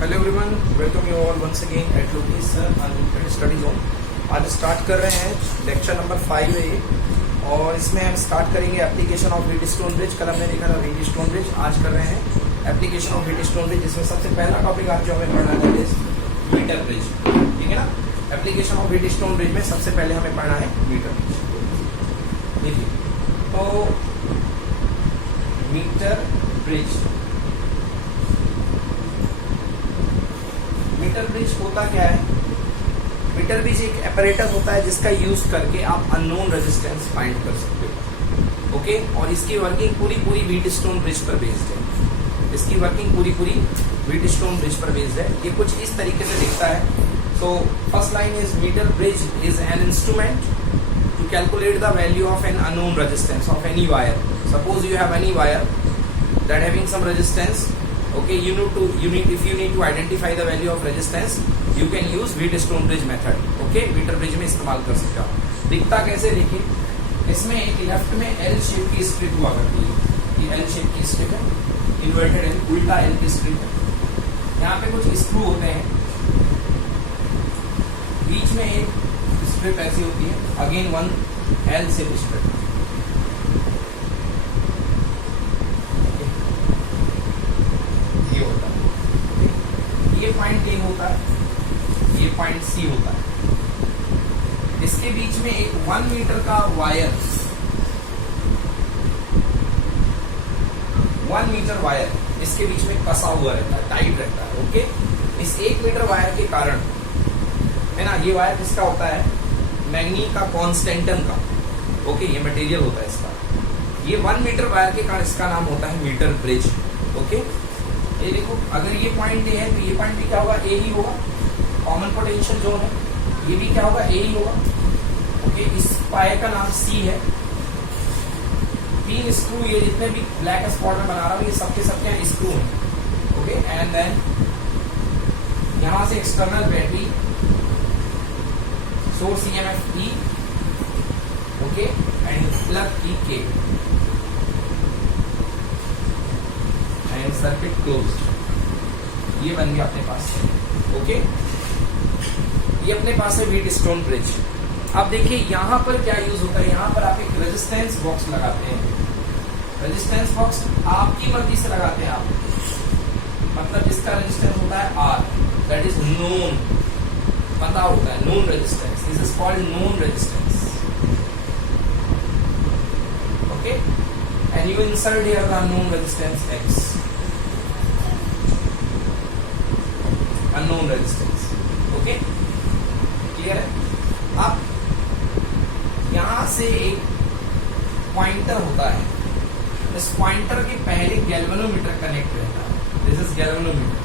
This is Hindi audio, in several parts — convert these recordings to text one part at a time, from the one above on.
Hello everyone, welcome you all once again at Lokesh sir unlimited study zone. आज स्टार्ट कर रहे हैं लेक्चर नंबर 5 है ये, और इसमें हम स्टार्ट करेंगे एप्लीकेशन ऑफ व्हीटस्टोन ब्रिज। कल हमने देखा था व्हीटस्टोन ब्रिज, आज कर रहे हैं एप्लीकेशन ऑफ व्हीटस्टोन ब्रिज, जिसमें सबसे पहला टॉपिक आज जो हमें पढ़ना है मीटर ब्रिज। ठीक है ना। एप्लीकेशन ऑफ व्हीटस्टोन ब्रिज में सबसे पहले हमें पढ़ना है मीटर ब्रिज। देखिए तो मीटर ब्रिज, मीटर ब्रिज होता क्या है? मीटर ब्रिज एक apparatus होता है जिसका यूज करके आप अननोन रेजिस्टेंस फाइंड कर सकते हो। ओके, और इसकी वर्किंग पूरी व्हीटस्टोन ब्रिज पर बेस्ड है। इसकी वर्किंग पूरी व्हीटस्टोन ब्रिज पर बेस्ड है। ये कुछ इस तरीके से दिखता है। So first line is metre bridge is an instrument to calculate the value of an unknown resistance of any wire. Suppose you have any wire that having some resistance, okay, if you need to identify the value of resistance, you can use Wheatstone bridge method. Okay, metre bridge में इस्तेमाल कर सकते हो। दिखता कैसे? देखिए, इसमें एक लेफ्ट में L शेप की स्ट्रिप हुआ करती है। ये L शेप की स्ट्रिप है, इन्वर्टेड L, उल्टा L की स्ट्रिप है। यहाँ पे कुछ स्क्रू होते हैं, बीच में एक स्ट्रिप ऐसी होती है, again one L shape strip. ये पॉइंट ए होता है, ये पॉइंट सी होता है। इसके बीच में एक 1 मीटर का वायर, 1 मीटर वायर इसके बीच में कसा हुआ रहता है, टाइट रहता है। ओके, इस 1 मीटर वायर के कारण, है ना, ये वायर किसका होता है? मैग्नी का, कॉन्स्टेंटन का। ओके, ये मटेरियल होता है इसका। ये 1 मीटर वायर के कारण इसका नाम होता है मीटर ब्रिज। ओके, ये देखो, अगर ये पॉइंट ए है तो ये पॉइंट भी क्या होगा? ए ही होगा। कॉमन पोटेंशियल जोन है, ये भी क्या होगा? ए ही होगा। ओके, इस पाए का नाम सी है। 3 स्क्रू, ये जितने भी ब्लैक स्पॉट में बना रहा हूँ, ये सबके सब क्या स्क्रू हैं। ओके, एंड देन यहां से external battery, source EMF E, okay, and plug E के, एंड सर्किट क्लोज्ड। ये बन गया अपने पास। ओके, ये अपने पास है व्हीटस्टोन ब्रिज। अब देखिए यहाँ पर क्या यूज होता है। यहाँ पर आप एक रेजिस्टेंस बॉक्स लगाते हैं। रेजिस्टेंस बॉक्स आपकी मर्जी से लगाते हैं आप, मतलब जिसका रेजिस्टेंस होता है आर, दैट इज नोन, पता होता है, known resistance. This is called known resistance. Okay, and you insert here the known resistance x, unknown resistance. Okay, clear है? अब यहां से एक पॉइंटर होता है, इस पॉइंटर के पहले गैल्वेनोमीटर कनेक्ट रहता है। This is galvanometer,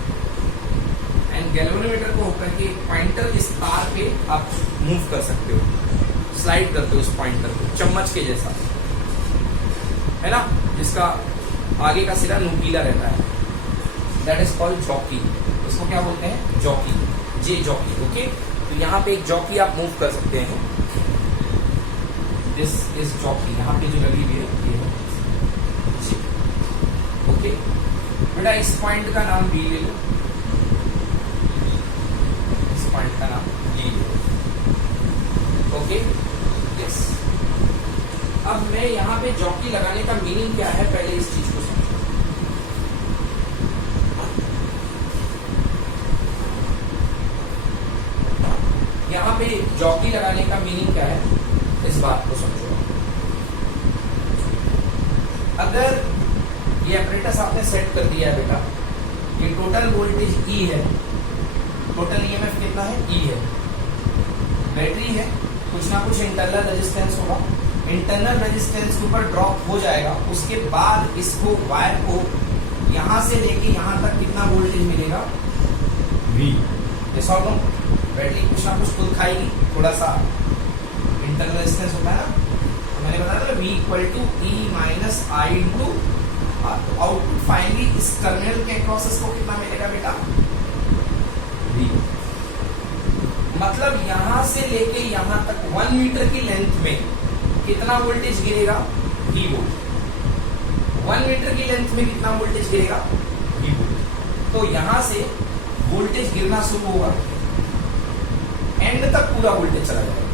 and galvanometer को होकर के पॉइंटर इस तार पे आप मूव कर सकते हो, स्लाइड करते हो उस पॉइंटर को, चम्मच के जैसा, है ना, जिसका आगे का सिरा नुकीला रहता है। That is called jockey. इसको क्या बोलते हैं? जॉकी, जे जॉकी। ओके, तो यहाँ पे एक जॉकी आप मूव कर सकते हैं। दिस इज जॉकी, यहाँ पे जो लगी हुई है ये है जे। ओके बेटा, इस पॉइंट का नाम बी ले लो, इस पॉइंट का नाम बी ले लो। Okay, yes. अब मैं यहाँ पे जॉकी लगाने का मीनिंग क्या है, पहले इस चीज को समझो। यहाँ पे जॉकी लगाने का मीनिंग क्या है, इस बात को समझो। अगर ये apparatus आपने सेट कर दिया है बेटा, ये टोटल वोल्टेज E है, टोटल ईएमएफ कितना है? E है। बैटरी है, कुछ ना कुछ इंटरनल रेजिस्टेंस होगा, इंटरनल रेजिस्टेंस के ऊपर ड्रॉप हो जाएगा। उसके बाद इसको, वायर को यहां से लेके यहां तक कितना वोल्टेज मिलेगा? V। ये सॉल्व हो, बैटरी कुछ ना कुछ खुद खाएगी, थोड़ा सा इंटरनल रेजिस्टेंस होता है ना, तो मैंने बताया था V equal to E minus I into R. तो आउटपुट फाइनली इस टर्मिनल के अक्रॉस इसको कितना मिलेगा बेटा? V। मतलब यहां से लेके यहां तक 1 मीटर की लेंथ में कितना वोल्टेज गिरेगा? V volt. 1 मीटर की लेंथ में कितना वोल्टेज गिरेगा? V volt. तो यहां से वोल्टेज गिरना शुरू होगा, एंड तक पूरा वोल्टेज चला जाएगा,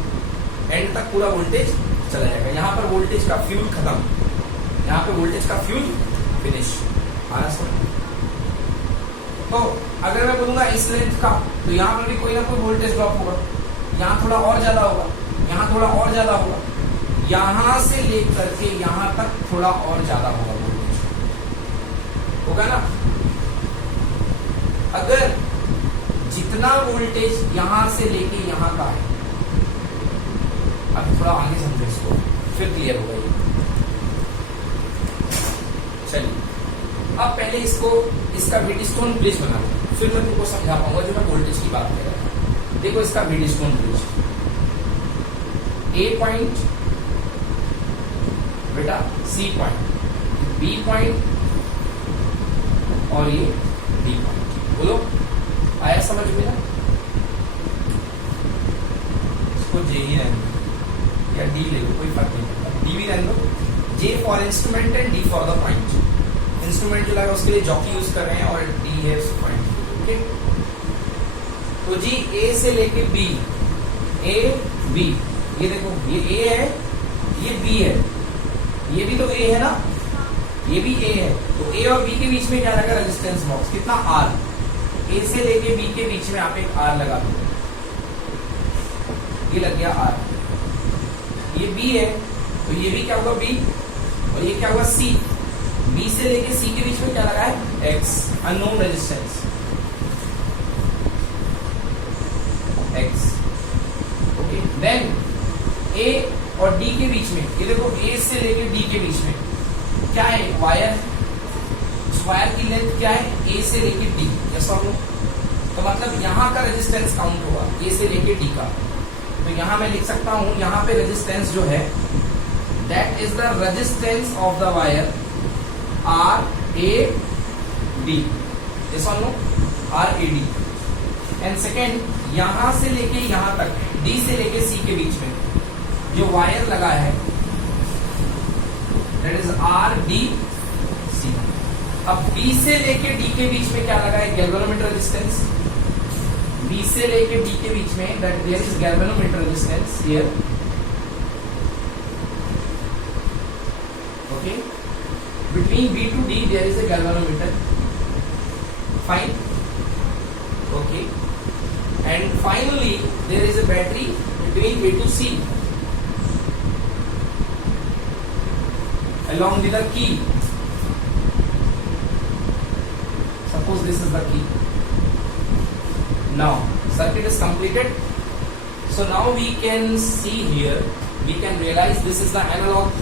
एंड तक पूरा वोल्टेज चला जाएगा। यहाँ पर वोल्टेज का फ्यूल खत्म, यहाँ पे वोल्टेज का फ्यूल फिनिश। आया समझ? तो अगर मैं बोलूंगा इस लेंथ का, तो यहाँ पर भी कोई ना कोई वोल्टेज ड्रॉप होगा, यहाँ थोड़ा और ज्यादा होगा, यहाँ थोड़ा और ज्यादा होगा, यहां से लेकर के यहां तक थोड़ा और ज्यादा होगा वोल्टेज, होगा ना। अगर जितना वोल्टेज यहां से लेके यहां का है, अब थोड़ा आगे समझो इसको, फिर क्लियर होगा ये। चलिए अब पहले इसको, इसका व्हीटस्टोन ब्रिज बना लो, फिर मैं तुमको समझा पाऊंगा जो मैं वोल्टेज की बात कर रहा था। देखो इसका व्हीटस्टोन ब्रिज, ए पॉइंट बेटा, सी पॉइंट, बी पॉइंट और ये डी पॉइंट। बोलो आया समझ में ना? इसको जे ही रहने दो या डी ले लो, कोई फर्क नहीं पड़ता, डी भी रहने दो। J for instrument and D for the point. Instrument जो लगा उसके लिए जॉकी यूज कर रहे हैं, और डी है पॉइंट। ओके, तो जी ए से लेके बी, ए बी, ये देखो ये ए है, ये बी है, ये भी तो ए है ना, ये भी ए है, तो ए और बी के बीच में क्या लगा? Resistance box. कितना? आर। ए से लेके बी के बीच में आप एक आर लगा दो, ये लग गया आर। ये बी है, तो ये भी क्या होगा? बी। और ये क्या होगा? सी। बी से लेके सी के बीच में क्या लगा है? X, unknown resistance X. Okay, then A और डी के बीच में, ये देखो ए से लेके डी के बीच में क्या है? वायर। उस वायर की लेंथ क्या है? ए से लेके डी। यस और नो? तो मतलब यहां का रेजिस्टेंस काउंट होगा ए से लेके डी का। तो यहां मैं लिख सकता हूं, यहां पे रेजिस्टेंस जो है that is the resistance of the wire R A D. Yes और no? R A D. And second, यहां से लेके यहां तक, डी से लेके सी के बीच में जो वायर लगा है that is R D C. अब बी से लेके डी के बीच में क्या लगा है? Galvanometer resistance. बी से लेके डी के बीच में that there is galvanometer resistance here. Okay, between B to D there is a galvanometer. Fine. Okay, and finally there is a battery between A to C along with a key. Suppose this is the key. Now circuit is completed, so now we can see here, we can realize this is the analog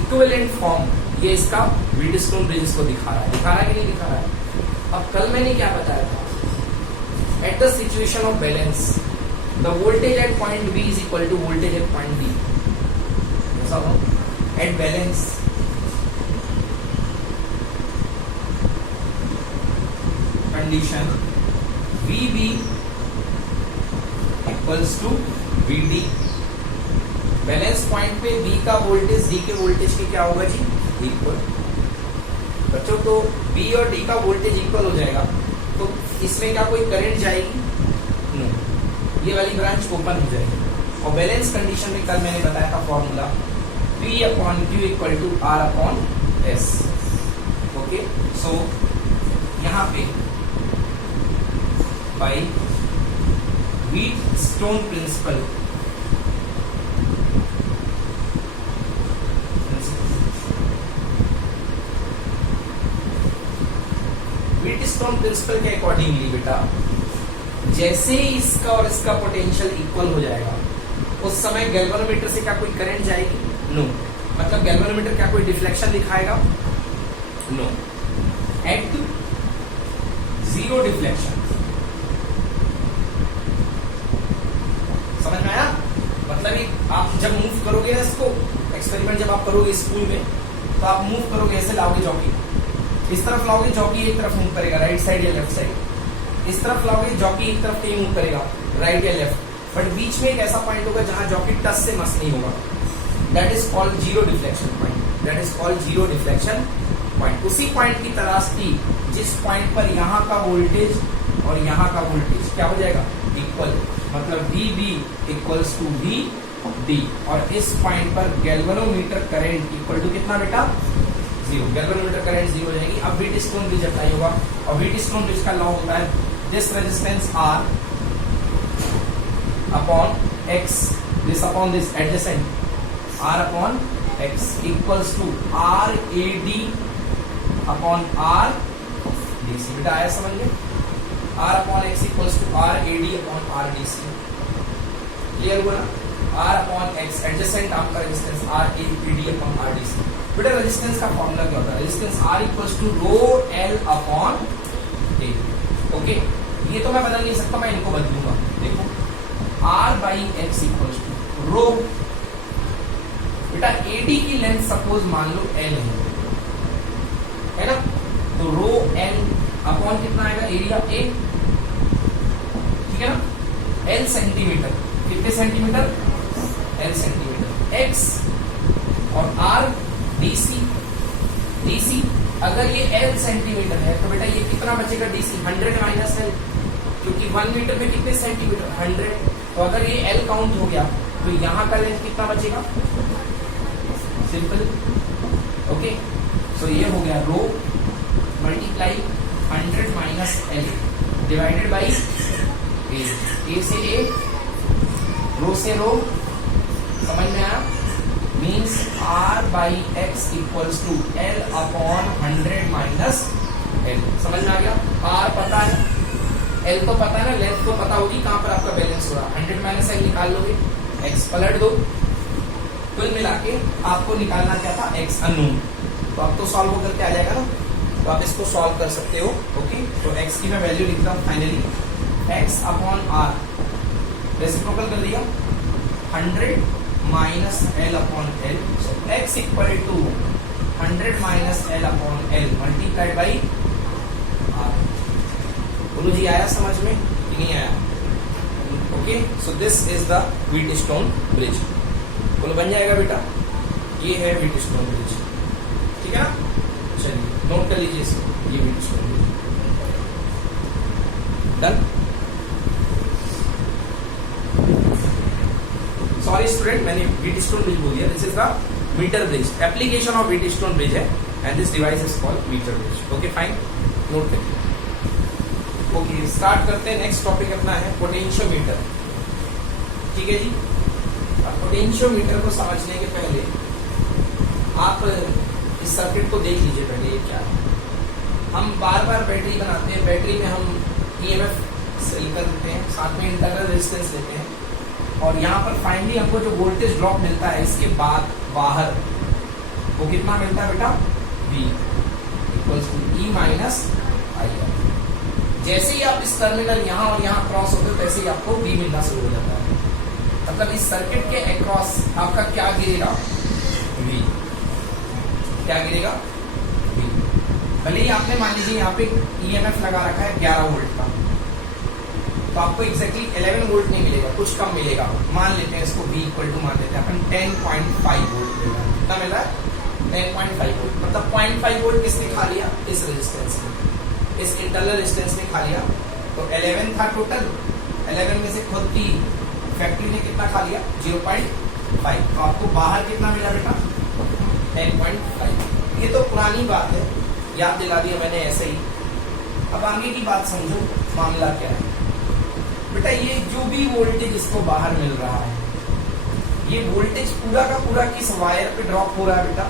equivalent form. ये इसका व्हीटस्टोन ब्रिज इसको दिखा रहा है, कि नहीं दिखा रहा है? अब कल मैंने क्या बताया था? At the situation of balance, the voltage at point B is equal to voltage at point D. So, at balance, condition VB equals to VD. Balance point पे B का वोल्टेज D के वोल्टेज की क्या होगा जी? इक्वल। बच्चों, तो B और D का वोल्टेज इक्वल हो जाएगा, तो इसमें क्या कोई करंट जाएगी? नो, ये वाली ब्रांच ओपन हो जाएगी। और बैलेंस कंडीशन में कल मैंने बताया था formula P upon Q equal to R upon S। Okay, so यहाँ पे by Wheatstone principle, Wheatstone principle के अकॉर्डिंगली बेटा, जैसे ही इसका और इसका पोटेंशियल इक्वल हो जाएगा, उस समय गैल्वेनोमीटर से क्या कोई करंट जाएगी? नो। मतलब गैल्वेनोमीटर क्या कोई डिफ्लेक्शन दिखाएगा? नो। At zero deflection. समझ में आया? मतलब आप जब मूव करोगे ना इसको, एक्सपेरिमेंट जब आप करोगे स्कूल में, तो आप मूव करोगे, ऐसे लाओगे जॉकी, इस तरफ लाओगे जॉकी एक तरफ मूव करेगा, राइट साइड या लेफ्ट साइड। इस तरफ लाओगे जॉकी एक तरफ कहीं मूव करेगा, राइट या लेफ्ट। बट बीच में एक ऐसा पॉइंट होगा जहां जॉकी टच से मस नहीं होगा, that is called zero deflection point. That is called zero deflection point. उसी पॉइंट की तलाश की जिस पॉइंट पर यहाँ का वोल्टेज और यहाँ का वोल्टेज क्या हो जाएगा इक्वल, मतलब VB इक्वल्स टू VD। और इस पॉइंट पर गैल्वेनोमीटर करंट इक्वल टू कितना बेटा 0, गैल्वेनोमीटर करंट 0 हो जाएगी। अब व्हीटस्टोन ब्रिज अप्लाई होगा और व्हीटस्टोन ब्रिज का लॉ होता है this resistance R upon X, this upon this adjacent R upon X equals to RAD upon RDC। बेटा आया समझ में, R upon X equals to RAD upon RDC। Clear हुआ ना, R अपॉन X एडजेसेंट आपका रेजिस्टेंस RAD अपॉन RDC। बेटा रेजिस्टेंस का फॉर्मूला क्या होता है, resistance R equals to rho L upon A। Okay, ये तो मैं बदल नहीं सकता, मैं इनको बदलूंगा। देखो R by X equals to rho, बेटा AD की लेंथ सपोज मान लो L है ना, तो रो L अपॉन कितना आएगा एरिया A, ठीक है ना, L सेंटीमीटर, कितने सेंटीमीटर L सेंटीमीटर, X और R DC। अगर ये L सेंटीमीटर है तो बेटा ये कितना बचेगा DC 100 माइनस L, क्योंकि 1 मीटर में कितने सेंटीमीटर 100, तो अगर ये L काउंट हो गया तो यहाँ का लेंथ कितना बचेगा, सिंपल। ओके, सो ये हो गया rho multiply 100 minus L divided by A से A, रो से रो, समझ में आया, means R by X equals to L upon 100 minus L। समझ में आ गया, R पता है, L तो पता है ना, लेंथ तो पता होगी कहां पर आपका बैलेंस हो रहा है, 100 माइनस L निकाल लोगे, X पलट दो, कुल मिला के आपको निकालना क्या था X अननोन, तो अब तो सॉल्व होकर के आ जाएगा ना, तो आप इसको सॉल्व कर सकते हो। ओके, तो X की मैं वैल्यू लिखता हूँ finally, X upon R reciprocal कर दिया 100 minus L upon L, so X equal to 100 minus L upon L multiplied by R। गुरु जी आया समझ में कि नहीं आया? Okay, so this is the Wheatstone bridge. बोलो बन जाएगा बेटा, ये है व्हीटस्टोन ब्रिज, ठीक है ना। चलिए नोट कर लीजिए इसको, ये Wheatstone bridge done. Sorry student, मैंने व्हीटस्टोन ब्रिज बोल दिया, this is the meter bridge, application of Wheatstone bridge है and this device is called meter bridge. Okay fine, note करिए। ओके, स्टार्ट करते हैं, नेक्स्ट टॉपिक अपना है पोटेंशियोमीटर, ठीक है जी। अब पोटेंशियोमीटर को समझने के पहले आप इस सर्किट को देख लीजिए पहले, ये क्या है। हम बार बार बैटरी बनाते हैं, बैटरी में हम EMF सेल कर देते हैं, साथ में इंटरनल रेजिस्टेंस लेते हैं, और यहाँ पर फाइनली हमको जो वोल्टेज ड्रॉप मिलता है इसके बाद बाहर वो कितना मिलता है बेटा, V equals to E minus IR। जैसे ही आप इस टर्मिनल यहाँ और यहाँ क्रॉस होते हो तैसे ही आपको V मिलना शुरू हो जाता है, मतलब इस सर्किट के अक्रॉस आपका क्या गिरेगा, V, क्या गिरेगा V। भले ही आपने मान लीजिए यहाँ पे EMF लगा रखा है 11 वोल्ट का, तो आपको एग्जैक्टली 11 वोल्ट नहीं मिलेगा, कुछ कम मिलेगा, मान लेते हैं इसको V इक्वल टू मान लेते हैं अपन 10.5 वोल्ट मिलेगा। कितना मिल रहा है 10.5 वोल्ट, मतलब 0.5 वोल्ट किसने खा लिया, इस रेजिस्टेंस में, इस इंटरनल रेजिस्टेंस ने खा लिया। तो 11 था टोटल, 11 में से खुद की फैक्ट्री ने कितना खा लिया 0.5, तो आपको बाहर कितना मिला बेटा 10.5। ये तो पुरानी बात है, याद दिला दिया मैंने ऐसे ही। अब आगे की बात समझो, मामला क्या है बेटा, ये जो भी वोल्टेज इसको बाहर मिल रहा है, ये वोल्टेज पूरा का पूरा किस वायर पे ड्रॉप हो रहा है बेटा,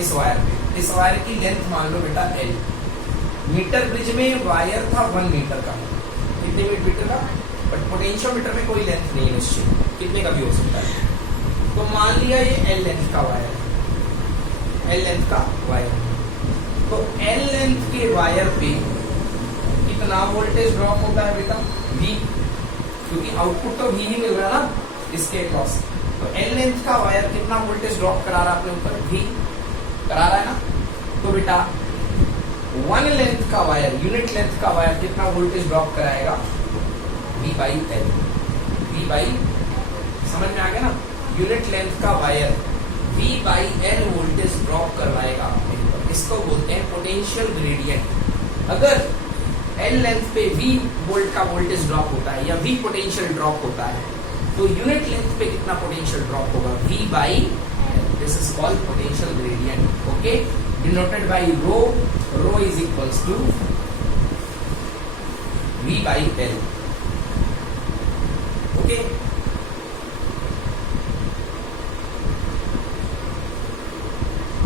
इस वायर पे। इस वायर की लेंथ मान लो बेटा L, मीटर ब्रिज में वायर था 1 मीटर का, कितने मीटर का, बट पोटेंशियोमीटर में कोई लेंथ नहीं निश्चित, कितने का भी हो सकता है। तो मान लिया ये L लेंथ का वायर है, L लेंथ का वायर, तो L लेंथ के वायर पे कितना वोल्टेज ड्रॉप होता है बेटा V, क्योंकि आउटपुट तो V ही मिल रहा है ना इसके क्रॉस। तो L लेंथ का वायर कितना वोल्टेज ड्रॉप करा रहा है अपने ऊपर, V करा रहा है ना। तो बेटा 1 लेंथ का वायर, यूनिट लेंथ का वायर कितना वोल्टेज ड्रॉप कराएगा, V by L, V by, समझ में आ गया ना, यूनिट लेंथ का wire V by L voltage drop करवाएगा अपने ऊपर, इसको बोलते हैं पोटेंशियल ग्रेडियंट। अगर एल लेंथ पे V वोल्ट का वोल्टेज ड्रॉप होता है या V पोटेंशियल ड्रॉप होता है, तो यूनिट लेंथ पे कितना पोटेंशियल ड्रॉप होगा, V by L. This is called potential gradient. Okay, denoted by rho, rho is equals to V by L. Okay,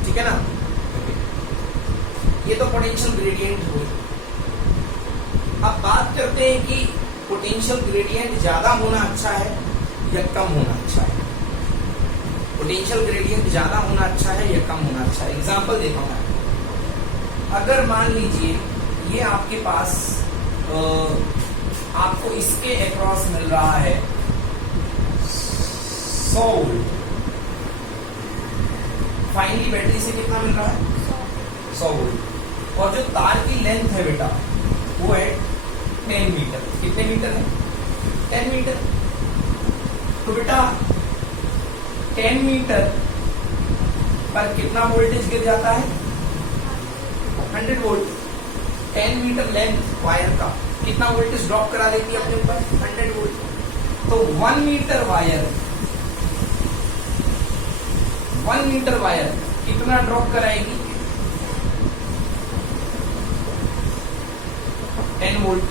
ठीक है ना। ये तो पोटेंशियल ग्रेडियंट हुई। अब बात करते हैं कि पोटेंशियल ग्रेडियंट ज्यादा होना अच्छा है या कम होना अच्छा है। पोटेंशियल ग्रेडियंट ज्यादा होना अच्छा है या कम होना अच्छा है। एग्जांपल देता हूं मैं। अगर मान लीजिए ये आपके पास आपको इसके अक्रॉस मिल रहा है 100 वोल्ट, फाइनली बैटरी से कितना मिल रहा है 100 वोल्ट, और जो तार की लेंथ है बेटा वो है 10 मीटर। कितने मीटर है 10 मीटर। तो बेटा 10 मीटर पर कितना वोल्टेज गिर जाता है 100 वोल्ट। 10 मीटर लेंथ वायर का कितना वोल्टेज ड्रॉप करा देती है अपने ऊपर 100 वोल्ट। तो 1 मीटर वायर कितना ड्रॉप कराएगी 10 वोल्ट।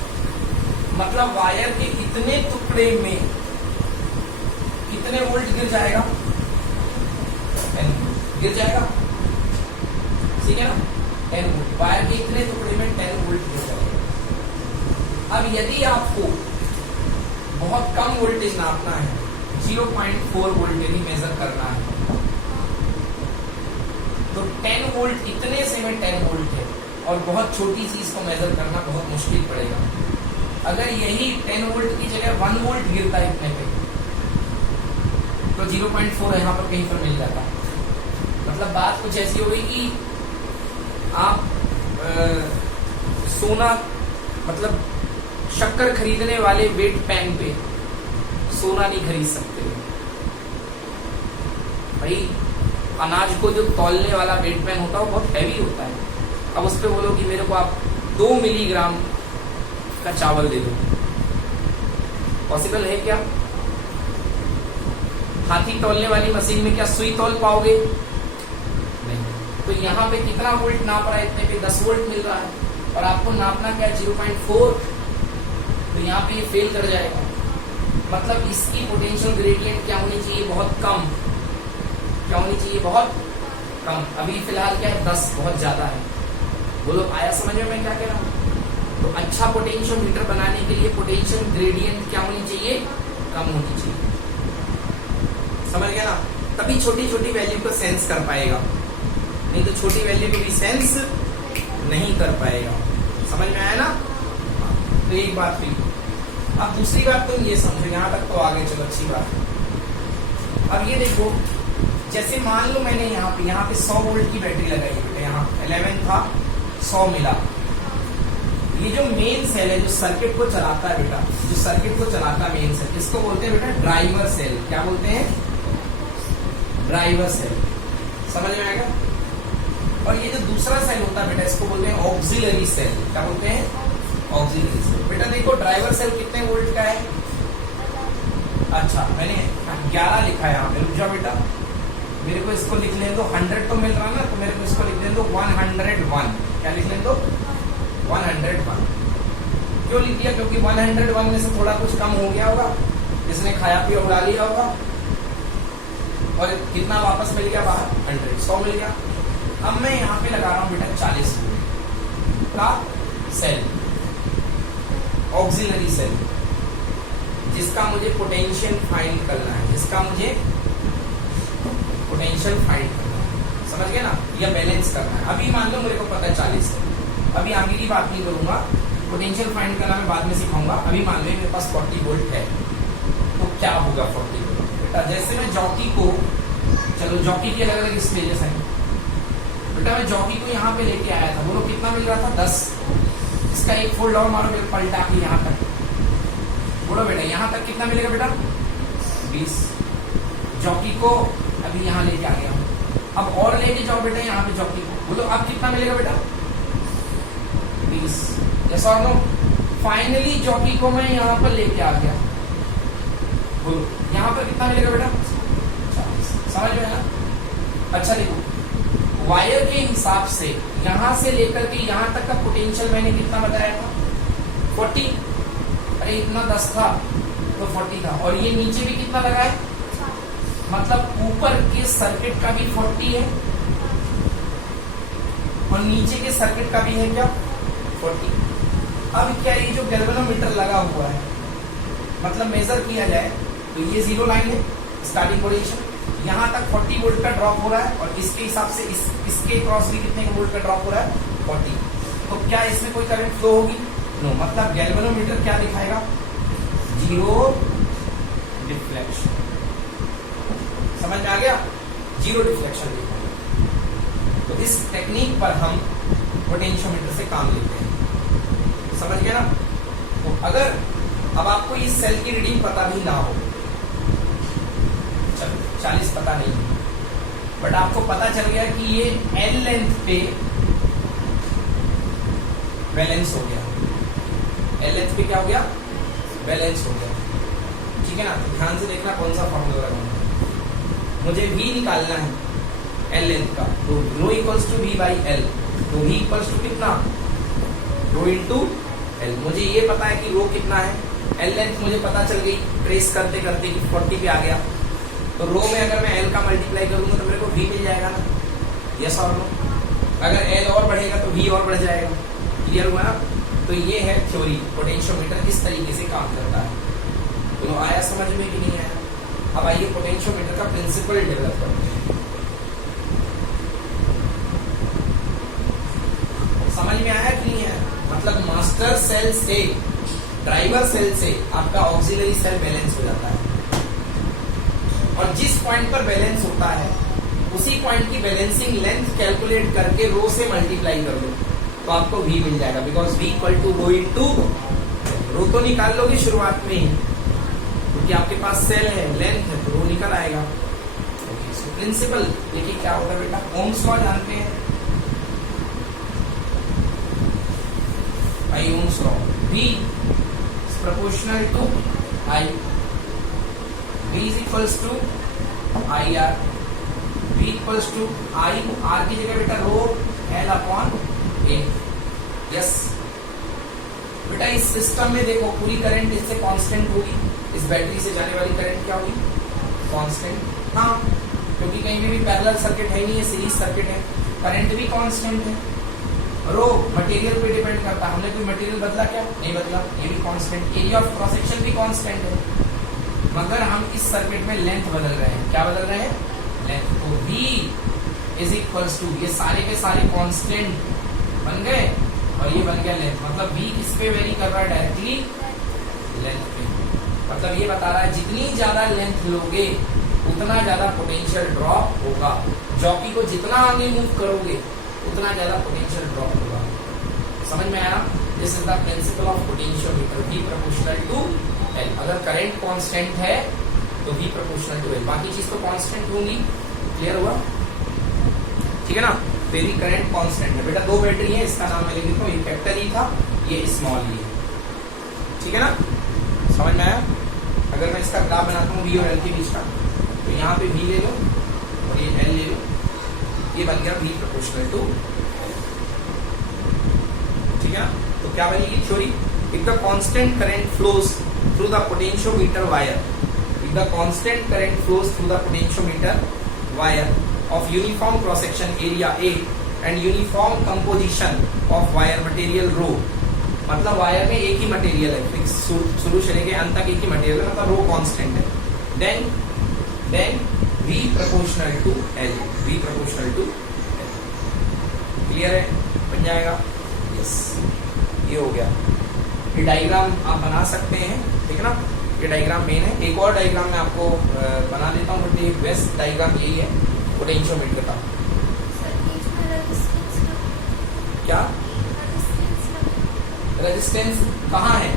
मतलब वायर के इतने टुकड़े में कितने वोल्ट गिर जाएगा 10 वोल्ट गिर जाएगा, ठीक है ना। 10 वोल्ट वायर के इतने टुकड़े में 10 वोल्ट गिर जाएगा। अब यदि आपको बहुत कम वोल्टेज नापना है, 0.4 वोल्ट यदि मेजर करना है, तो 10 वोल्ट इतने से में 10 वोल्ट है और बहुत छोटी चीज को मेजर करना बहुत मुश्किल पड़ेगा। अगर यही 10 वोल्ट की जगह 1 वोल्ट गिरता है इतने पे, तो 0.4 यहाँ पर कहीं पर मिल जाता। मतलब बात कुछ ऐसी हो गई कि आप सोना, मतलब शक्कर खरीदने वाले वेट पैन पे सोना नहीं खरीद सकते भाई। अनाज को जो तौलने वाला वेट पैन होता है वो बहुत हैवी होता है। अब उस पर बोलो कि मेरे को आप 2 मिलीग्राम का चावल दे दो, पॉसिबल है क्या? हाथी तौलने वाली मशीन में क्या सुई तौल पाओगे? नहीं। तो यहाँ पे कितना वोल्ट नाप रहा है, इतने पे 10 वोल्ट मिल रहा है और आपको नापना क्या है 0.4, तो यहाँ पे ये फेल कर जाएगा। मतलब इसकी पोटेंशियल ग्रेडियंट क्या होनी चाहिए, बहुत कम। क्या होनी चाहिए, बहुत कम। अभी फिलहाल क्या है 10, बहुत ज्यादा है। बोलो आया समझ में मैं क्या कह रहा हूँ? तो अच्छा पोटेंशियल मीटर बनाने के लिए पोटेंशियल ग्रेडियंट क्या होनी चाहिए, कम होनी चाहिए। समझ गया ना? तभी छोटी छोटी वैल्यू को सेंस कर पाएगा, नहीं तो छोटी वैल्यू को भी सेंस नहीं कर पाएगा। समझ में आया ना? तो एक बात हुई। अब दूसरी बात तुम ये समझो, यहाँ तक तो आगे चलो, अच्छी बात। अब ये देखो, जैसे मान लो मैंने यहाँ पे 100 वोल्ट की बैटरी लगाई है बेटा, यहाँ 11 था 100 मिला। ये जो मेन सेल है जो सर्किट को चलाता है बेटा, जो सर्किट को चलाता है मेन सेल, इसको बोलते हैं बेटा ड्राइवर सेल। क्या बोलते हैं? Driver cell. समझ में आएगा? और ये जो दूसरा सेल होता है बेटा, इसको बोलते हैं ऑक्सिलरी सेल। क्या बोलते हैं? Auxiliary cell. बेटा देखो ड्राइवर सेल कितने वोल्ट का है? अच्छा मैंने 11 लिखा है यहाँ पे, रुक जाओ बेटा, मेरे को इसको लिख लेने दो। 100 तो मिल रहा ना, तो मेरे को इसको लिख लेने दो 101। क्या लिख लेने दो? 101। क्यों लिख दिया? क्योंकि 101 में से थोड़ा कुछ कम हो गया होगा, इसने खाया पिया उड़ा लिया होगा, और कितना वापस मिल गया बाहर? 100 मिल गया। अब मैं यहाँ पे लगा रहा हूँ बेटा 40 का सेल, ऑक्सिलरी सेल, जिसका मुझे पोटेंशियल फाइंड करना है, जिसका मुझे पोटेंशियल फाइंड करना है। समझ गए ना? या बैलेंस करना है। अभी मान लो मेरे को पता है 40 है, अभी आगे की बात नहीं करूंगा, पोटेंशियल फाइंड करना मैं बाद में सिखाऊंगा। अभी मान लो मेरे पास 40 वोल्ट है, तो क्या होगा 40 वोल्ट? बेटा जैसे मैं जॉकी को, चलो जॉकी की अलग अलग स्टेजेस हैं बेटा, मैं जॉकी को यहाँ पे लेके आया था, बोलो कितना मिल रहा था? 10। इसका एक फोल्ड और मारो मेरे पलटा के यहाँ तक, बोलो बेटा यहाँ तक कितना मिलेगा बेटा? 20। जॉकी को अभी यहाँ लेके आ गया हूँ, अब और लेके जाओ बेटा यहाँ पे जॉकी को, बोलो अब कितना मिलेगा बेटा? 20। यस और नो? फाइनली जॉकी को मैं यहाँ पर लेके आ गया, बोलो यहाँ पर कितना मिलेगा बेटा? 40। समझ में आया? अच्छा देखो, वायर के हिसाब से यहां से लेकर के यहां तक का पोटेंशियल मैंने कितना बताया था? 40। अरे इतना 10 था तो 40 था, और ये नीचे भी कितना लगा है? मतलब ऊपर के सर्किट का भी 40 है और नीचे के सर्किट का भी है क्या? 40। अब क्या ये जो गैल्वेनोमीटर लगा हुआ है, मतलब मेजर किया जाए तो ये जीरो लाइन है स्टार्टिंग पोटेंशियल, यहाँ तक 40 वोल्ट का ड्रॉप हो रहा है, और इसके हिसाब से इसके क्रॉस भी कितने का वोल्ट का ड्रॉप हो रहा है? 40। तो क्या इसमें कोई करंट फ्लो होगी? नो। मतलब गैल्वेनोमीटर क्या दिखाएगा? Zero deflection. समझ में आ गया? जीरो डिफ्लेक्शन दिखाएगा। तो इस टेक्निक पर हम पोटेंशियोमीटर से काम लेते हैं। समझ गया ना? तो अगर अब आपको इस सेल की रीडिंग पता भी ना हो, 40 पता नहीं है, बट आपको पता चल गया कि ये L लेंथ पे बैलेंस हो गया। L लेंथ पे क्या हो गया? बैलेंस हो गया। ठीक है ना? ध्यान से देखना कौन सा फॉर्मूला लगाना। मुझे V निकालना है L लेंथ का, तो rho equals to V by L। तो V इक्वल्स टू कितना? Rho into L। मुझे ये पता है कि रो कितना है, L लेंथ मुझे पता चल गई ट्रेस करते करते कि 40 पे आ गया। तो रो में अगर मैं L का मल्टीप्लाई करूंगा तो मेरे को V मिल जाएगा ना? यस और नो? अगर L और बढ़ेगा तो V और बढ़ जाएगा। क्लियर हुआ ना? तो ये है थ्योरी, पोटेंशियोमीटर किस तरीके से काम करता है। तो आया समझ में कि नहीं आया? अब आइए पोटेंशियोमीटर का प्रिंसिपल डेवलप करते हैं। समझ में आया कि नहीं आया? मतलब मास्टर सेल से ड्राइवर सेल से आपका ऑक्सिलरी सेल बैलेंस हो जाता है, और जिस पॉइंट पर बैलेंस होता है उसी पॉइंट की बैलेंसिंग लेंथ कैलकुलेट करके रो से मल्टीप्लाई कर लो तो आपको V मिल जाएगा, because V equal to rho into rho. तो निकाल लोगे शुरुआत में ही, क्योंकि आपके पास सेल है, लेंथ है, तो रो निकल आएगा। प्रिंसिपल देखिए क्या होता है बेटा, ओम्स लॉ जानते हैं भाई? Ohm's law, V proportional to I, V is equals to IR, V equals to I, R की जगह बेटा रो L अपॉन A। यस बेटा, इस सिस्टम में देखो पूरी करंट इससे कांस्टेंट होगी, इस बैटरी से जाने वाली करंट क्या होगी? कांस्टेंट। हाँ, क्योंकि कहीं भी पैरेलल सर्किट है नहीं है, सीरीज सर्किट है, करंट भी कांस्टेंट है। रो मटेरियल पे डिपेंड करता है, हमने कोई मटेरियल बदला क्या? नहीं बदला, ये भी constant. Area of cross section भी कांस्टेंट है, मगर हम इस सर्किट में लेंथ बदल रहे हैं। क्या बदल रहे हैं? लेंथ। तो V इज इक्वल्स टू, ये सारे के सारे कांस्टेंट बन गए और ये बन गया लेंथ। मतलब V किस पे वेरी कर रहा है? डायरेक्टली लेंथ पे। मतलब ये बता रहा है जितनी ज्यादा लेंथ लोगे उतना ज्यादा पोटेंशियल ड्रॉप होगा। जॉकी को जितना आगे मूव करोगे उतना ज्यादा पोटेंशियल ड्रॉप होगा। समझ में आया? This is the principle of potentiometer, V proportional to L। अगर करंट कांस्टेंट है तो V प्रोपोर्शनल टू L, बाकी चीज तो कांस्टेंट होंगी। क्लियर हुआ? ठीक है ना? तो यदि करंट कांस्टेंट है बेटा, दो बैटरी है, इसका नाम मैं लिख देता हूं, ये कैपिटल ई था, ये स्मॉल ई है। ठीक है ना? समझ में आया? अगर मैं इसका ग्राफ बनाता हूँ V और L के बीच का, तो यहाँ पे V ले लो और ये L ले लो, ये बन गया V प्रोपोर्शनल टू। ठीक है? तो क्या बनेगी theory? If the constant current flows through the potentiometer wire, if the constant current flows through the potentiometer wire of uniform cross section area A and uniform composition of wire material rho, मतलब वायर में एक ही मटेरियल है, फिक्स शुरू से लेके अंत तक एक ही मटेरियल है, मतलब रो कांस्टेंट है। Then V proportional to L, V proportional to L। Clear है? बन जाएगा? यस, ये हो गया। ये डायग्राम आप बना सकते हैं, ठीक है ना? ये डायग्राम मेन है। एक और डायग्राम मैं आपको बना देता हूँ, बट ये बेस्ट डायग्राम यही है पोटेंशियोमीटर का। क्या रेजिस्टेंस कहाँ है?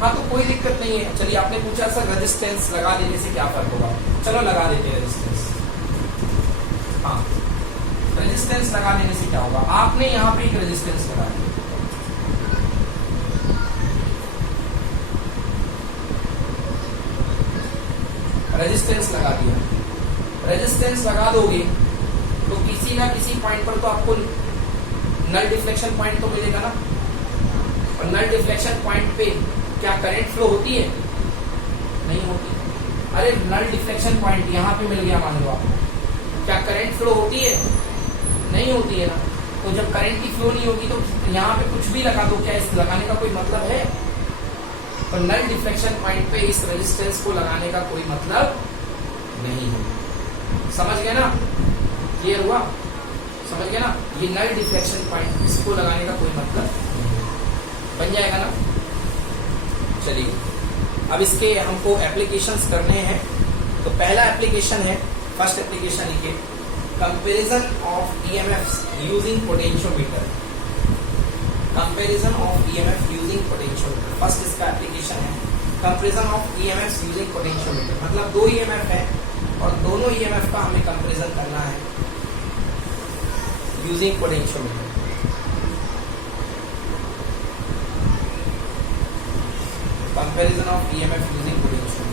हाँ, तो कोई दिक्कत नहीं है। चलिए, आपने पूछा सर रेजिस्टेंस लगा देने से क्या फर्क होगा, चलो लगा देते हैं रेजिस्टेंस। हाँ, रेजिस्टेंस लगा देने से क्या होगा? आपने यहाँ पे एक रेजिस्टेंस लगा दिया, रेजिस्टेंस लगा दिया, रेजिस्टेंस लगा दोगे तो किसी ना किसी पॉइंट पर तो आपको नल डिफ्लेक्शन पॉइंट तो मिलेगा ना, और नल डिफ्लेक्शन पॉइंट पे क्या करंट फ्लो होती है? नहीं होती। अरे नल डिफ्लेक्शन पॉइंट यहाँ पे मिल गया मान लो आपको, क्या करंट फ्लो होती है? नहीं होती है ना। तो जब करंट की फ्लो नहीं होगी तो यहाँ पे कुछ भी लगा दो, क्या इस लगाने का कोई मतलब है? तो नल डिफ्लेक्शन पॉइंट पे इस रेजिस्टेंस को लगाने का कोई मतलब नहीं है। समझ गए ना? क्लियर हुआ? समझ गए ना? ये नल डिफ्लेक्शन पॉइंट, इसको लगाने का कोई मतलब बन जाएगा ना। चलिए अब इसके हमको एप्लीकेशंस करने हैं। तो पहला एप्लीकेशन है, फर्स्ट एप्लीकेशन लिखिए, comparison of EMFs using potentiometer. Comparison of EMF using potentiometer, first इसका एप्लीकेशन है comparison of EMFs using potentiometer. मतलब दो ईएमएफ है और दोनों ईएमएफ का हमें कंपैरिजन करना है using potentiometer. Comparison of EMF using potentiometer.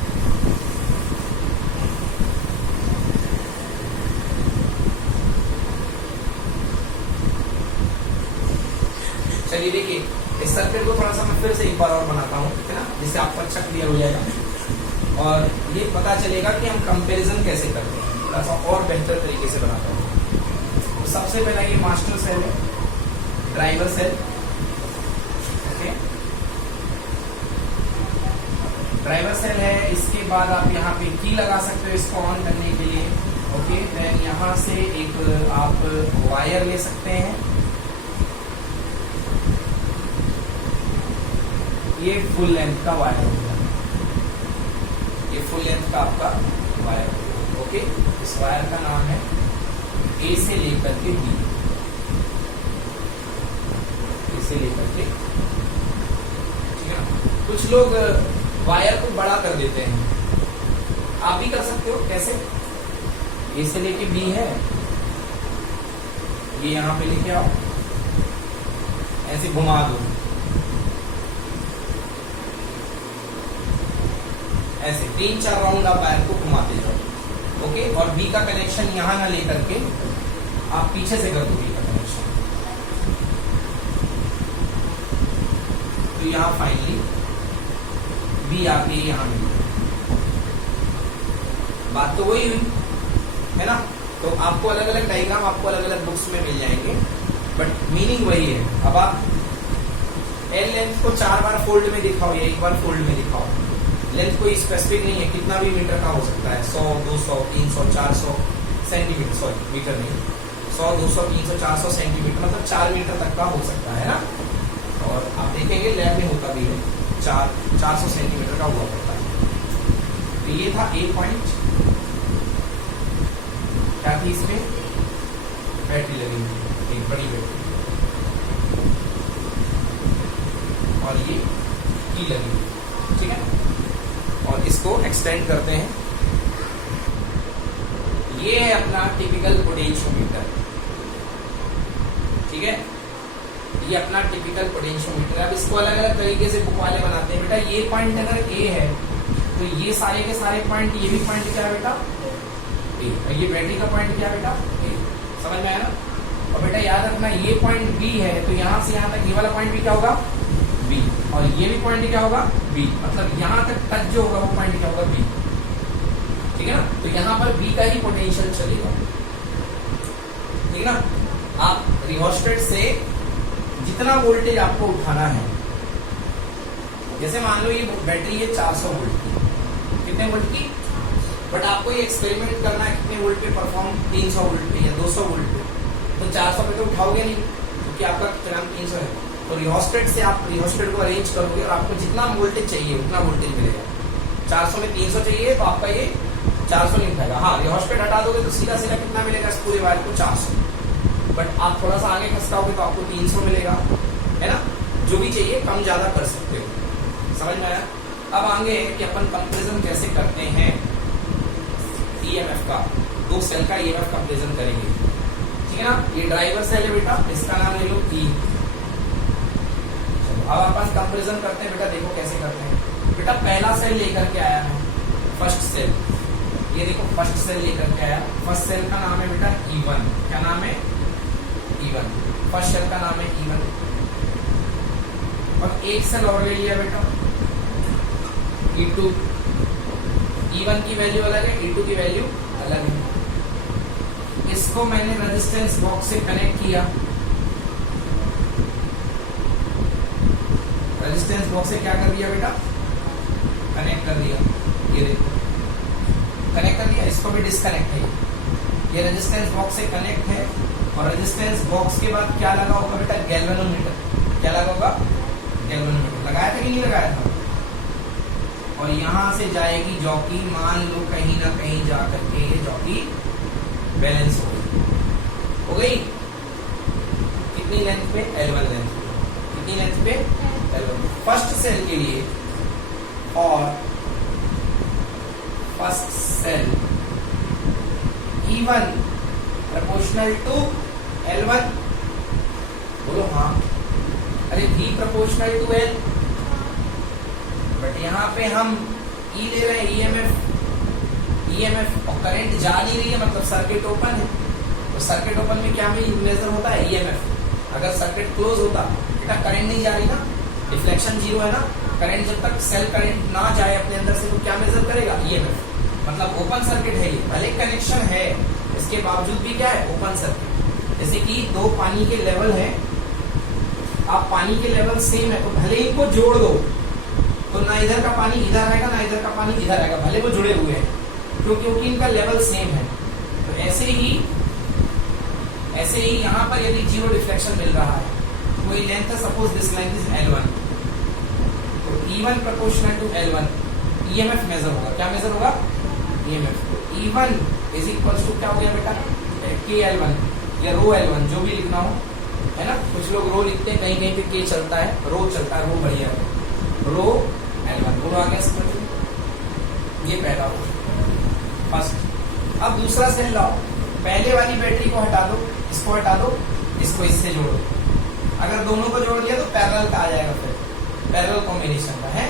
चलिए देखिए, इस सर्किट को थोड़ा सा मैं फिर से एक बार और बनाता हूँ, ठीक है ना, जिससे आपको अच्छा क्लियर हो जाएगा और ये पता चलेगा कि हम कंपैरिजन कैसे करते हैं। थोड़ा सा और बेहतर तरीके से बनाता हूँ। तो सबसे पहला ये मास्टर सेल है, driver cell, okay, driver cell है। इसके बाद आप यहाँ पे की लगा सकते हो इसको ऑन करने के लिए, ओके। देन यहाँ से एक आप वायर ले सकते हैं, ये फुल लेंथ का वायर होगा, ये फुल लेंथ का आपका वायर होगा, ओके। इस वायर का नाम है ए से लेकर के बी, ए से लेकर के, ठीक है ना। कुछ लोग वायर को बड़ा कर देते हैं, आप भी कर सकते हो। कैसे? ए से लेके बी है, ये यहां पे लेके आओ, ऐसे घुमा दो, ऐसे 3-4 राउंड आप वायर को घुमाते जाओ, ओके। और बी का कनेक्शन यहां ना लेकर के आप पीछे से कर दो बी का कनेक्शन, तो यहां फाइनली बी आके यहां मिल गया। बात तो वही हुई है ना। तो आपको अलग अलग डायग्राम आपको अलग अलग बुक्स में मिल जाएंगे, बट मीनिंग वही है। अब आप एल लेंथ को 4 बार फोल्ड में दिखाओ या 1 बार फोल्ड में दिखाओ, लेंथ कोई स्पेसिफिक नहीं है, कितना भी मीटर का हो सकता है, 100, 200, 300, 400 सेंटीमीटर, सॉरी मीटर नहीं, 100, 200, 300, 400 सेंटीमीटर, मतलब 4 मीटर तक का हो सकता है ना। और आप देखेंगे लैब में होता भी है, 400 सेंटीमीटर का हुआ करता है। तो ये था ए पॉइंट, क्या थी इसमें? बैटरी लगी हुई, एक बड़ी बैटरी, और ये की लगी हुई, ठीक है। और इसको एक्सटेंड करते हैं, ये है अपना टिपिकल पोटेंशियोमीटर, ठीक है। ये अपना टिपिकल पोटेंशियोमीटर। अब इसको अलग अलग तरीके से बुक वाले बनाते हैं। बेटा ये पॉइंट अगर ए है तो ये सारे के सारे पॉइंट, ये भी पॉइंट क्या है बेटा? ए। और ये बैटरी का पॉइंट क्या है बेटा? ए। समझ में आया ना? और बेटा याद रखना, ये पॉइंट बी है तो यहां से यहां तक ये वाला पॉइंट भी क्या होगा? बी। और ये भी पॉइंट क्या होगा? बी। मतलब यहां तक टच जो होगा वो पॉइंट क्या होगा? बी, ठीक है ना। तो यहां पर बी का ही पोटेंशियल चलेगा, ठीक है ना। आप रिहोस्टेट से जितना वोल्टेज आपको उठाना है, जैसे मान लो ये बैटरी है 400 वोल्ट की, कितने वोल्ट की? बट आपको ये एक्सपेरिमेंट करना है कितने वोल्ट पे परफॉर्म, 300 वोल्ट पे या 200 वोल्ट पे। तो 400 पे तो उठाओगे नहीं क्योंकि आपका चलान 300 है। तो रिहोस्टेट से आप रिहोस्टेट को अरेंज करोगे और आपको जितना वोल्टेज चाहिए उतना वोल्टेज मिलेगा। 400 में 300 चाहिए तो आपका ये 400 नहीं उठाएगा। हाँ, रिहोस्टेट हटा दोगे तो सीधा सीधा कितना मिलेगा इस पूरे वायर को? 400। बट आप थोड़ा सा आगे खसकाओगे तो आपको 300 मिलेगा, है ना। जो भी चाहिए कम ज्यादा कर सकते हो। समझ में आया? अब आगे है कि अपन कंपैरिजन कैसे करते हैं ईएमएफ का, दो सेल का ईएमएफ कंपैरिजन करेंगे, ठीक है ना। ये ड्राइवर सेल है बेटा, इसका नाम ले लो ई। अब अपन कंपैरिजन करते हैं बेटा, देखो कैसे करते हैं। बेटा पहला सेल लेकर के आया है, फर्स्ट सेल, ये देखो फर्स्ट सेल लेकर के आया, फर्स्ट सेल का नाम है बेटा E1, क्या नाम है E1, फर्स्ट सेल का नाम है E1, और एक सेल और ले लिया बेटा E2, E1 की वैल्यू अलग है, E2 की वैल्यू अलग है। इसको मैंने रेजिस्टेंस बॉक्स से कनेक्ट किया, रेजिस्टेंस बॉक्स से क्या कर दिया बेटा, कनेक्ट कर दिया, ये देखो कनेक्ट कर दिया, इसको भी डिस्कनेक्ट है, ये रेजिस्टेंस बॉक्स से कनेक्ट है, और रेजिस्टेंस बॉक्स के बाद क्या लगा होगा बेटा, गैल्वेनोमीटर, क्या लगा होगा, गैल्वेनोमीटर, लगाया था कि नहीं लगाया था, और यहां से जाएगी जॉकी, मान लो कहीं ना कहीं जा करके ये जॉकी बैलेंस हो गई, कितनी लेंथ पे, L1 लेंथ पे, कितनी लेंथ पे, L1, फर्स्ट सेल के लिए, और first cell E1 proportional to L1, बोलो हाँ, अरे V proportional to L, but यहाँ पे हम E ले रहे हैं, EMF और करंट जा नहीं रही है, मतलब सर्किट ओपन है, तो सर्किट ओपन में क्या मेजर होता है, EMF, अगर सर्किट क्लोज होता बेटा करंट नहीं जा रही ना, डिफ्लेक्शन जीरो है ना, करंट जब तक सेल करंट ना जाए अपने अंदर से तो क्या मेजर करेगा, EMF, मतलब ओपन सर्किट है ये, भले कनेक्शन है इसके बावजूद भी क्या है, ओपन सर्किट। जैसे कि दो पानी के लेवल है, आप पानी के लेवल सेम है तो भले इनको जोड़ दो तो ना इधर का पानी इधर आएगा ना इधर का पानी इधर आएगा, भले वो जुड़े हुए हैं, क्योंकि इनका लेवल सेम है। तो ऐसे ही यहाँ पर यदि जीरो डिफ्लेक्शन मिल रहा है, कोई लेंथ है, suppose this length is L1, तो E1 proportional to L1, EMF major होगा, क्या मेजर होगा, EMF, तो E1 इज इक्वल्स टू क्या हो गया बेटा, KL1 या रो L1, जो भी लिखना हो, है ना, कुछ लोग रो लिखते हैं, कहीं कहीं पे K चलता है, रो चलता है, रो बढ़िया है, रो L1, रो आ गया समझ, ये पहला हो फर्स्ट। अब दूसरा सेल लाओ, पहले वाली बैटरी को हटा दो, इसको हटा दो, इसको इससे जोड़ो, अगर दोनों को जोड़ दिया तो पैरेलल का आ जाएगा, फिर पैरेलल कॉम्बिनेशन का है।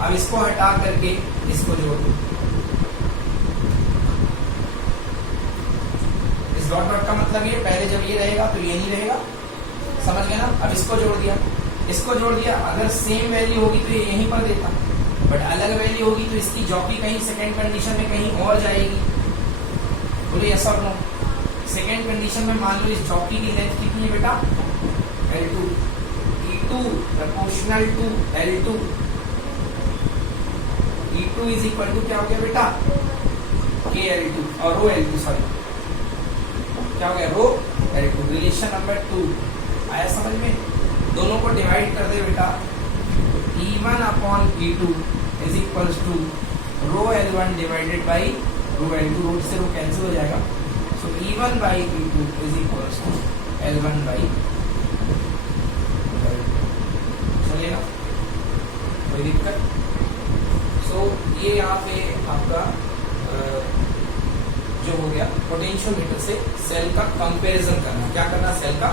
अब इसको हटा करके इसको जोड़ दो, इस डॉट डॉट का मतलब ये पहले जब ये रहेगा तो ये नहीं रहेगा, समझ गए ना। अब इसको जोड़ दिया, इसको जोड़ दिया, अगर सेम वैल्यू होगी तो ये यहीं पर देता, बट अलग वैल्यू होगी तो इसकी जॉकी कहीं सेकेंड कंडीशन में कहीं और जाएगी, बोले यस और नो। सेकेंड कंडीशन में मान लो इस जॉकी की लेंथ कितनी है बेटा, L2, E2 proportional to L2, E2 is equal to क्या हो गया बेटा, KL2 और रो L2, सॉरी क्या हो गया, रो L2, रिलेशन नंबर 2 आया समझ में। दोनों को डिवाइड कर दे बेटा, E1 upon E2 is equals to rho L1 divided by rho L2, rho से रो कैंसिल हो जाएगा, so E1 by E2 is equals to L1 by, चलेगा कोई दिक्कत। सो ये यहाँ पे आपका जो हो गया पोटेंशियोमीटर से सेल का कंपैरिजन करना, क्या करना, सेल का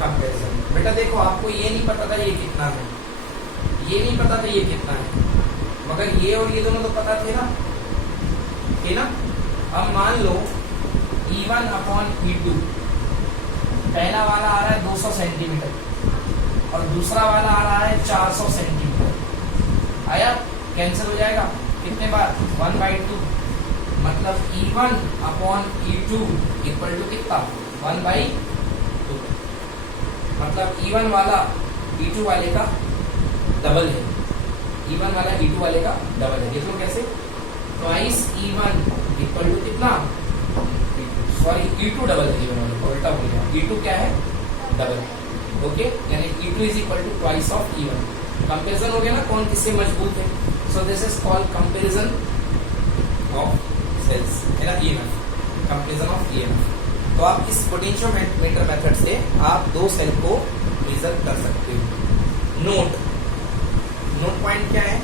कंपैरिजन। बेटा देखो आपको ये नहीं पता था ये कितना है, ये नहीं पता था ये कितना है, मगर ये और ये दोनों तो पता थे ना, ठीक ना। अब मान लो E1 अपॉन E2, पहला वाला आ रहा है 200 सेंटीमीटर और दूसरा वाला आ रहा है 400 सेंटीमीटर, आया, कैंसिल हो जाएगा कितने बार, 1/2, मतलब E1 upon E2 equal to कितना, 1/2, मतलब E1 वाला E2 वाले का डबल है, E1 वाला E2 वाले का डबल है, देख लो कैसे, ट्वाइस E1 इक्वल टू कितना, सॉरी E2 डबल है, E1 वाले उल्टा हो गया, E2 क्या है, डबल, ओके, यानी E2 is equal to twice of E1। Comparison हो गया ना, कौन किससे मजबूत है, so this is called comparison of cells, है ना, EMF, कंपैरिजन ऑफ EMF। तो आप इस पोटेंशियोमीटर मेथड से आप दो सेल को मेजर कर सकते हो। नोट पॉइंट क्या है,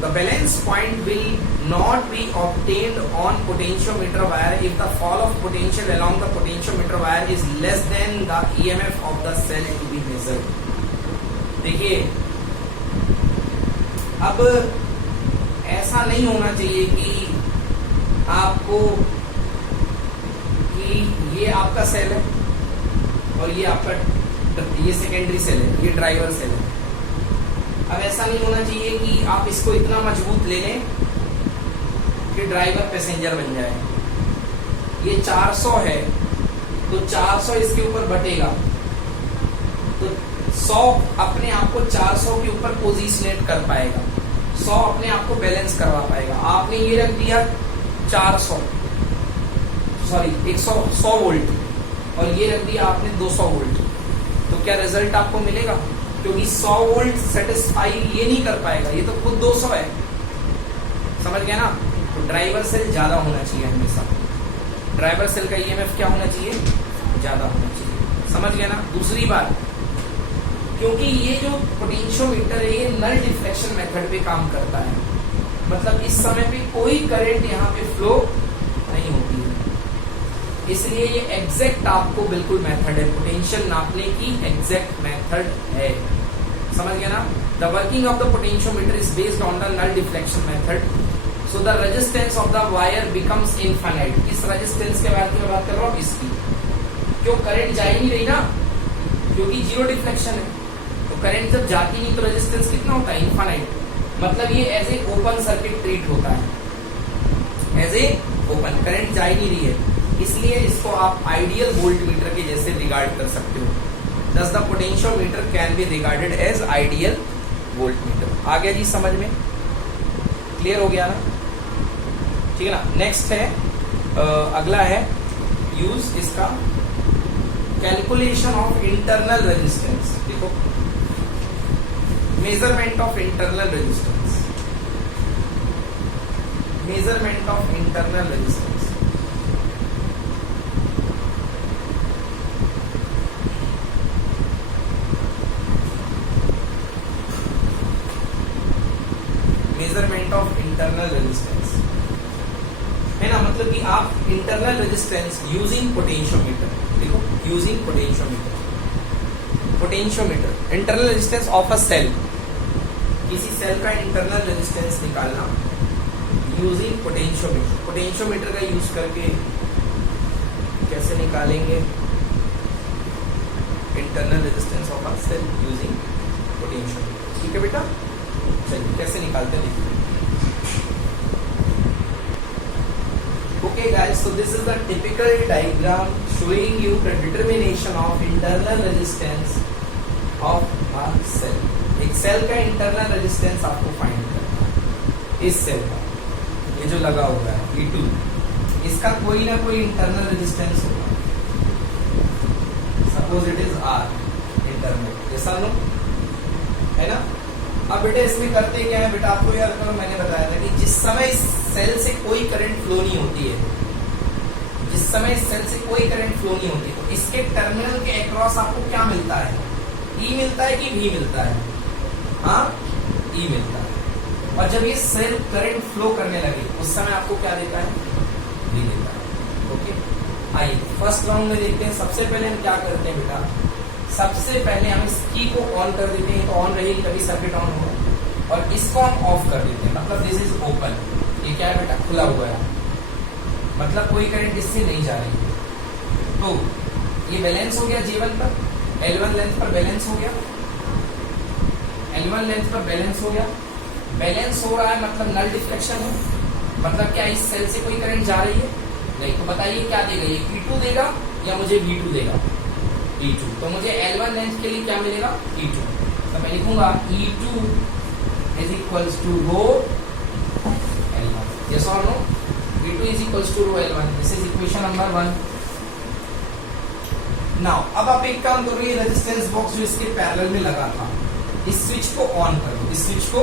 the balance point will not be obtained on potentiometer wire if the fall of potential along the potentiometer wire is less than the EMF of the cell to be measured। देखिए अब ऐसा नहीं होना चाहिए कि आपको कि ये आपका सेल है और ये आपका ये सेकेंडरी सेल है, ये ड्राइवर सेल है। अब ऐसा नहीं होना चाहिए कि आप इसको इतना मजबूत ले लें कि ड्राइवर पैसेंजर बन जाए। ये 400 है तो 400 इसके ऊपर बटेगा तो 100 अपने आप को 400 के ऊपर पोजीशनेट कर पाएगा, 100 अपने आप को बैलेंस करवा पाएगा। आपने ये रख दिया 400 सॉरी 100 वोल्ट और ये रख दिया आपने 200 वोल्ट, तो क्या रिजल्ट आपको मिलेगा? क्योंकि 100 वोल्ट सेटिस्फाई ये नहीं कर पाएगा, ये तो खुद 200 है। समझ गया ना? तो ड्राइवर सेल ज्यादा होना चाहिए हमेशा। ड्राइवर सेल का ईएमएफ क्या होना चाहिए? ज्यादा होना चाहिए। समझ गया ना? दूसरी बात, क्योंकि ये जो पोटेंशियोमीटर है ये नल डिफ्लेक्शन मेथड पे काम करता है, मतलब इस समय पे कोई करंट यहाँ पे फ्लो नहीं होती है, इसलिए ये एग्जैक्ट आपको बिल्कुल मेथड है, पोटेंशियल नापने की एग्जैक्ट मेथड है। समझ गया ना? The working of the potentiometer is based on the null deflection method, so the resistance of the wire becomes infinite. इस रेजिस्टेंस के बारे में बात कर रहा हूँ, इसकी। क्यों? करंट जा ही नहीं रही ना, क्योंकि जीरो डिफ्लेक्शन है, तो करंट जब जाती नहीं तो रेजिस्टेंस कितना होता है? इनफाइनाइट। मतलब ये as a open circuit treat होता है, एज ए ओपन, करंट जा ही नहीं रही है, इसलिए इसको आप आइडियल वोल्टमीटर के जैसे रिगार्ड कर सकते हो। Thus the potentiometer can be regarded as ideal voltmeter। आ गया जी समझ में? क्लियर हो गया ना? ठीक है ना? नेक्स्ट है अगला है यूज इसका कैलकुलेशन ऑफ इंटरनल रेजिस्टेंस। देखो, measurement of internal resistance, measurement of internal resistance. Measurement of internal resistance है ना, मतलब कि आप इंटरनल रेजिस्टेंस यूजिंग पोटेंशियोमीटर। देखो, using potentiometer, potentiometer internal resistance of a cell, किसी सेल का इंटरनल रेजिस्टेंस निकालना यूजिंग पोटेंशियोमीटर। पोटेंशियोमीटर का यूज करके कैसे निकालेंगे internal resistance of a cell using potentiometer? ठीक है बेटा, चलिए कैसे निकालते हैं देखिए। Okay guys, so this is the typical diagram showing you the determination of internal resistance of a cell। एक सेल का इंटरनल रेजिस्टेंस आपको फाइंड करना है। इस सेल का ये जो लगा हुआ है E2, इसका कोई ना कोई इंटरनल रेजिस्टेंस होगा, suppose it is R internal, जैसा नो है ना। अब बेटा इसमें करते क्या है बेटा, आपको यार मैंने बताया था कि जिस समय इस सेल से कोई करंट फ्लो नहीं होती है, जिस समय इस सेल से कोई करंट फ्लो नहीं होती, तो इसके टर्मिनल के अक्रॉस आपको क्या मिलता है? E मिलता है कि V मिलता है? हाँ, E मिलता है। और जब ये सेल करंट फ्लो करने लगे उस समय आपको क्या देता है? V देता है। ओके, आइए फर्स्ट राउंड में देखते हैं। सबसे पहले हम क्या करते हैं बेटा, सबसे पहले हम इस की को ऑन कर देते हैं, तो ऑन रहेगी तभी सर्किट ऑन होगा, और इसको हम ऑफ कर देते हैं, मतलब दिस इज ओपन। ये क्या है बेटा? खुला हुआ है, मतलब कोई करंट इससे नहीं जा रही है। तो ये बैलेंस हो गया J1 पर, L1 लेंथ पर बैलेंस हो गया, L1 लेंथ पर बैलेंस हो गया। बैलेंस हो रहा है मतलब नल डिफ्लेक्शन है, मतलब क्या इस सेल से कोई करंट जा रही है? नहीं। तो बताइए क्या देगा ये? E2 देगा या मुझे V2 देगा? E2। तो मुझे L1 लेंथ के लिए क्या मिलेगा? E2। तो मैं लिखूंगा E2 is equals to rho L1। Yes or no? E2 is equals to rho L1। This is equation number 1। Now अब आप एक काम करो, ये रेजिस्टेंस बॉक्स जो इसके पैरेलल में लगा था, इस स्विच को ऑन करो। इस स्विच को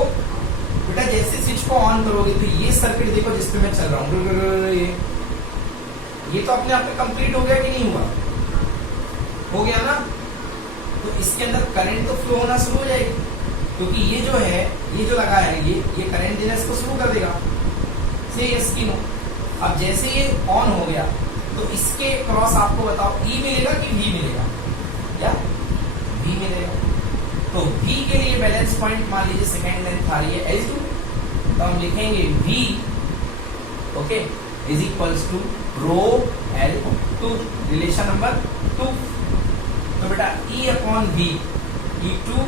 बेटा जैसे स्विच को ऑन करोगे तो ये सर्किट देखो जिस पे मैं चल रहा हूँ, ये तो अपने आप में कंप्लीट हो गया कि नहीं हुआ? हो गया ना। तो इसके अंदर करंट तो फ्लो होना शुरू हो जाएगी, क्योंकि ये जो है, ये जो लगा है, ये करंट देना इसको शुरू कर देगा। से इसकी नो, अब जैसे ये ऑन हो गया तो इसके क्रॉस आपको बताओ E मिलेगा कि V मिलेगा? या V मिलेगा। तो V के लिए बैलेंस पॉइंट मान लीजिए सेकेंड लेंथ आ रही है L2, तो हम लिखेंगे V, okay, is equals to rho L2, relation number 2। तो बेटा E upon V, E2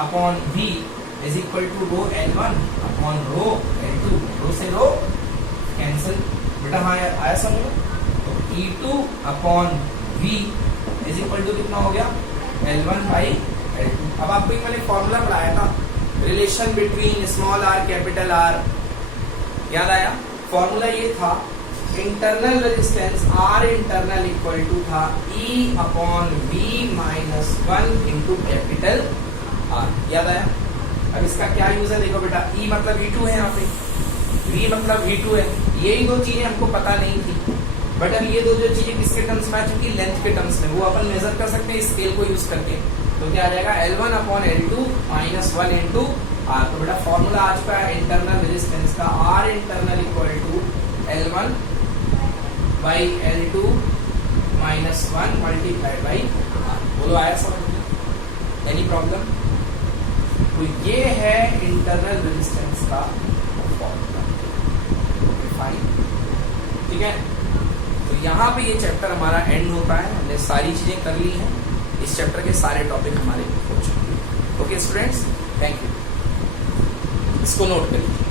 upon V is equal to rho L1 upon rho L2, rho से रो कैंसिल, बेटा हाँ आया समझ में। तो E2 upon V is equal to कितना हो गया, L1 बाई L2। अब आपको मैंने फॉर्मूला पढ़ाया था, relation between small r capital R, याद आया? फॉर्मूला ये था, internal resistance R internal equal to था E upon V minus 1 into capital R, याद आया? अब इसका क्या यूज है, देखो बेटा, E मतलब V2 है यहाँ पे, V मतलब V2 है, यही दो चीजें हमको पता नहीं थी, बट अब ये दो जो चीजें किसके टर्म्स में आ चुकी, लेंथ के टर्म्स में, वो अपन मेजर कर सकते हैं स्केल को यूज करके। तो क्या आ जाएगा, L1 upon L2 minus 1 into R। तो बेटा फॉर्मूला आ चुका है इंटरनल रेजिस्टेंस का, R internal equal to L1 by L2 minus 1 multiplied by R। बोलो आया समझ में? Any problem? तो ये है इंटरनल रेजिस्टेंस का फॉर्मूला, फाइन, ठीक है। तो यहाँ पे ये चैप्टर हमारा एंड होता है, हमने सारी चीजें कर ली हैं, इस चैप्टर के सारे टॉपिक हमारे हो चुके हैं। ओके स्टूडेंट्स, थैंक यू, इसको नोट करिए।